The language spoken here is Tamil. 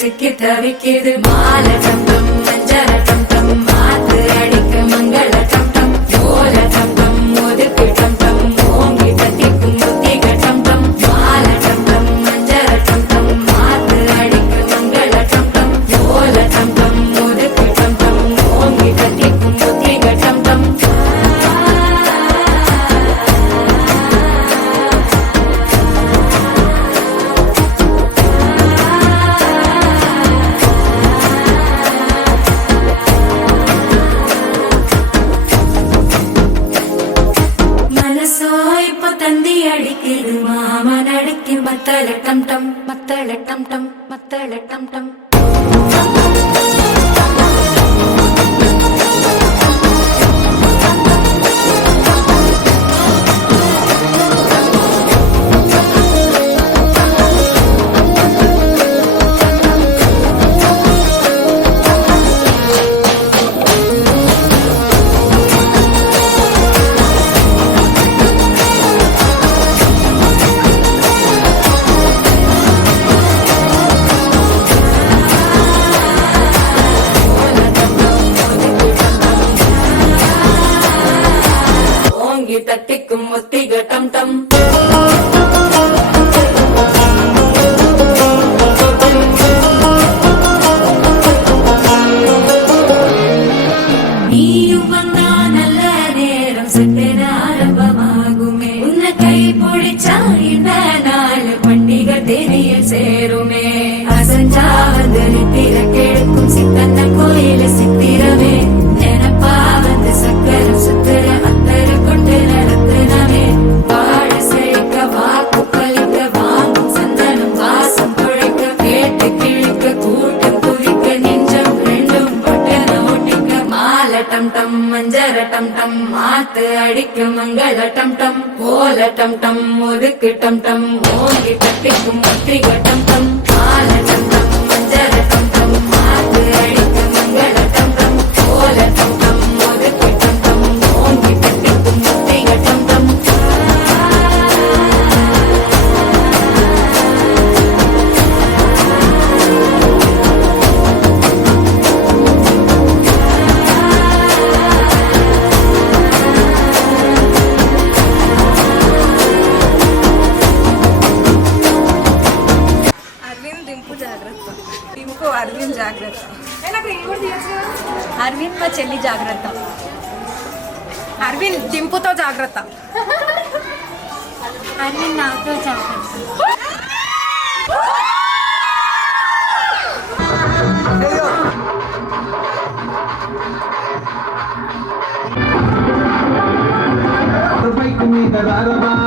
சிக்கி தவிக்கிது மால டம் டம் மஞ்சர டம் டம் மாத்து அடிக்க மங்கள டம் டம் ஓல டம் டம் ஒதுக்கு டம் டம் ஓங்கி தட்டிக்கும் முத்திக டம் டம் மால டம் டம் மஞ்சர டம் டம் மாத்து அடிக்க மங்கள டம் டம் ஓல டம் டம் ஒதுக்கு டம் டம் ஓங்கி தட்டிக்கும் முத்திக டம் டம் தந்தி அடிக்குது மாமன் அடிக்கு மத்தள டம் டம் மத்தள டம் டம் மத்தள டம் டம் தட்டிக்கும் முத்திக டம் டம் நீயும் வந்தா நல்ல நேரம் செட்டென ஆரம்பமாகுமே உன்னை கை பிடிச்சா இந்த நாள் பண்டிகை தேதியில் சேருமே அசஞ்சா வந்து நித்திர கெடுக்கும் சித்தந்த கோயில சித்திரமே நினப்பா வந்து சக்கரம் சுத்திர அத்தர கொண்டு நடத்துனவே பாட செழிக்க வாக்கு பலிக்க வாங்கும் சந்தனம் வாசம் குழைக்க கேட்டு கிழிக்க கூட்டம் குவிக்க நெஞ்சம் ரெண்டும் பொட்டன ஒட்டிக்க மால டம் டம் மஞ்சர டம் டம் மாத்து அடிக்க மங்கள டம் டம் ஓல டம் டம் ஒதுக்கு டம் டம் ஓங்கி தட்டிக்கும் முத்திக டம் டம் மால டம் டம் மஞ்சர டம் டம் மாத்து அடிக்க மங்கள டம் டம் ஓல டம் டம் ஒதுக்கு டம் டம் ஓங்கி தட்டிக்கும் முத்திக டம் டம் అరవింద్ జాగ్రత్త అరవింద్ మా చెల్లి జాగ్రత్త అరవింద్ దింపుతో జాగ్రత్త అరవింద్ నాతో జాగ్రత్త Comida